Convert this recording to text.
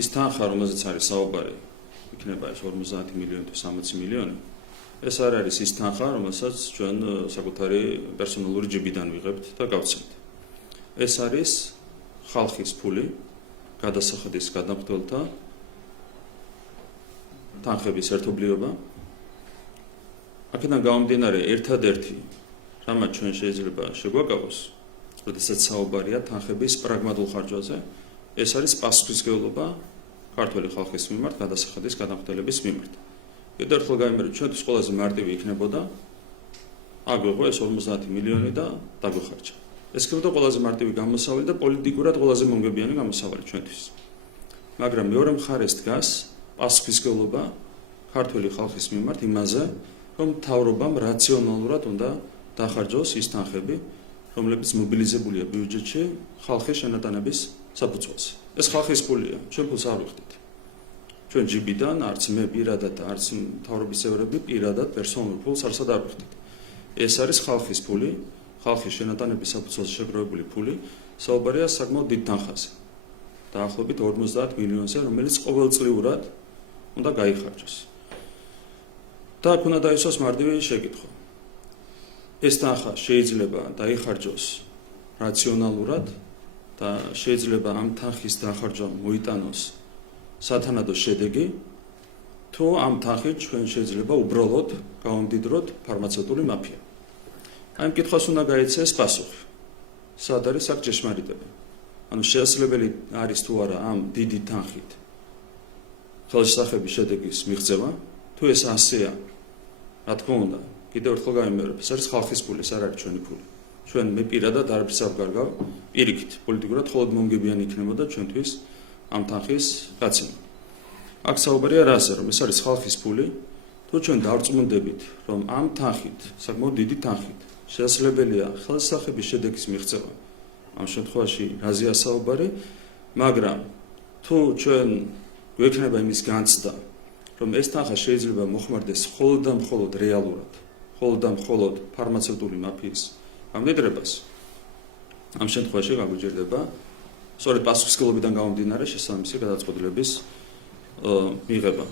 ის თანხა, რომელზეც არის საუბარი, იქნება ეს 50 მილიონი თუ 60 მილიონი. ეს არ არის ის თანხა, რომელსაც ჩვენ საკუთარი პერსონალური ჯიბიდან ვიღებთ და გავცემთ. ეს არის ხალხის ფული, გადასახადის გადამხდელთა თანხების ერთობლიობა. აქედან გამომდინარე, ერთადერთი რამაც ჩვენ შეიძლება შეგვაკავოს, როდესაც საუბარია თანხების პრაგმატულ ხარჯვაზე, ეს არის პასუხისმგებლობა ქართველი ხალხის მიმართ გადასახადის გადამხდელების მიმართ. კიდევ ერთხელ გამიმერეთ, ჩვენთვის ყველაზე მარტივი იქნებოდა აგვიღო ეს 50 მილიონი და დაგვეხარჯა. ეს იქნებოდა ყველაზე მარტივი გამოსავალი და პოლიტიკურად ყველაზე მომგებიანი გამოსავალი ჩვენთვის. მაგრამ მეორე მხარეს დგას პასუხისმგებლობა ქართველი ხალხის მიმართ იმაზე, რომ მთავრობამ რაციონალურად უნდა დახარჯოს ის თანხები, რომლებიც მობილიზებულია ბიუჯეტში ხალხის შენატანების საფუძველზე. ეს ხალხის ფულია, ჩვენ ფულს არ ვიხდით. ჩვენ ჯიბიდან, არც მე პირადად, არც მთავრობის წევრები პირადად პერსონალურ ფულს არსად არ ვიხდით. ეს არის ხალხის ფული, ხალხის შენატანების საფუძველზე შეგროვებული ფული, საუბარია საკმაოდ დიდ თანხაზე. დაახლოებით 50 მილიონზე, რომელიც ყოველწლიურად უნდა გაიხარჯოს. და აქ უნდა დაისვას მარტივი შეკითხვა. ეს თანხა შეიძლება დაიხარჯოს რაციონალურად და შეიძლება ამ თანხის დახარჯვამ მოიტანოს სათანადო შედეგი, თუ ამ თანხით ჩვენ შეიძლება უბრალოდ გავამდიდროთ ფარმაცევტული მაფია. ამ კითხვას უნდა გაეცეს პასუხი. სად არის აქ ჭეშმარიტება? ანუ შესაძლებელი არის თუ არა ამ დიდი თანხით ხელშესახების შედეგის მიღწევა? თუ ეს ასეა, რა თქმა უნდა, კიდევ ერთხელ გამიმერებ, ეს არის ხალხის ფული, ეს არ არის ჩვენი ფული. ჩვენ მე პირადად არაფერს არ ვკარგავ, პირიქით, პოლიტიკურად მხოლოდ მომგებიანი იქნებოდა ჩვენთვის ამ თანხის გაცემა. აქ საუბარია რაზე, რომ ეს არის ხალხის ფული, თუ ჩვენ დავწმუნდებით, რომ ამ თანხით, საკმაოდ დიდი თანხით, შესაძლებელია ხელშესახების შედეგის მიღწევა. ამ შემთხვევაში რაზეა საუბარი, მაგრამ თუ ჩვენ გვექნება იმის განცდა, რომ ეს თანხა შეიძლება მოხმარდეს მხოლოდ და მხოლოდ რეალურად, მხოლოდ და მხოლოდ ფარმაცევტული მაფიის გამდიდრებას, ამ შემთხვევაში გაგვიჭირდება სწორედ პასუხისმგებლობიდან გამომდინარე შესაბამისი გადაწყვეტილების მიღება.